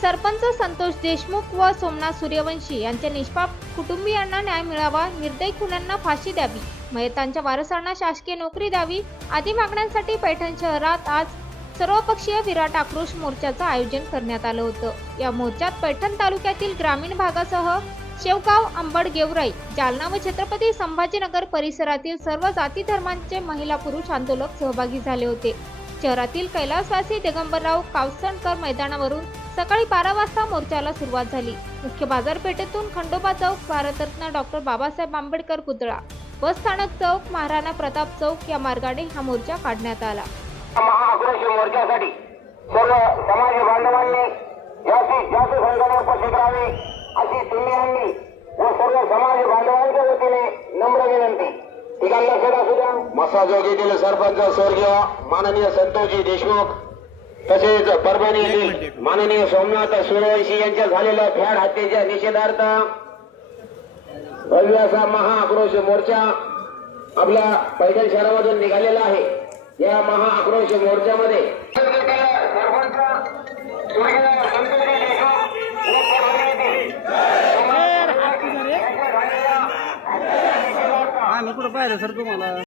सरपंच संतोष देशमुख व सोमनाथ सूर्यवंशी यांच्या निष्पाप कुटुंबियांना न्याय मिळावा, निर्दयी खुन्यांना फाशी द्यावी, मयतांच्या वारसांना शासकीय नोकरी द्यावी आदी मागण्यांसाठी पैठण शहरात आज सर्वपक्षीय विराट आक्रोश मोर्चाचं आयोजन करण्यात आलं होतं। या मोर्चात पैठण तालुक्यातील ग्रामीण भागासह शेवगाव, अंबड, गेवराई, जालना व छत्रपती संभाजीनगर परिसरातील सर्व जाती धर्मांचे महिला पुरुष आंदोलक सहभागी झाले होते। शहरातील कैलासवासी दिगंबरराव कावसणकर मैदानावरून सकाळी 12 वाजता मोर्चाला सुरुवात झाली। मुख्य बाजारपेठेतून खंडोबा चौक, भारतरत्न डॉक्टर बाबासाहेब आंबेडकर पुतळा, बस स्थानक चौक, महाराणा प्रताप चौक या मार्गाने हा मोर्चा काढण्यात आला। महाआक्रोश मोर्चासाठी सर्व समाज बांधवांनी जास्तीत जास्त संख्येने उपस्थित राहावे अशी तुम्ही व सर्व समाज बांधवांच्या वतीने नम्र विनंती। ठिकाणला सदा सुद्धा मसाजोगीतील सरपंच स्वर्गीय माननीय संतोषजी देशमुख तसेच परभणी येथील माननीय सोमनाथ सूर्यवंशी यांच्या झालेल्या भ्याड हत्येच्या निषेधार्थ भव्य असा महाआक्रोश मोर्चा आपल्या पैठण शहरामधून निघालेला आहे। या महाआक्रोश मोर्चामध्ये कुठं पाहिलं सर तुम्हाला?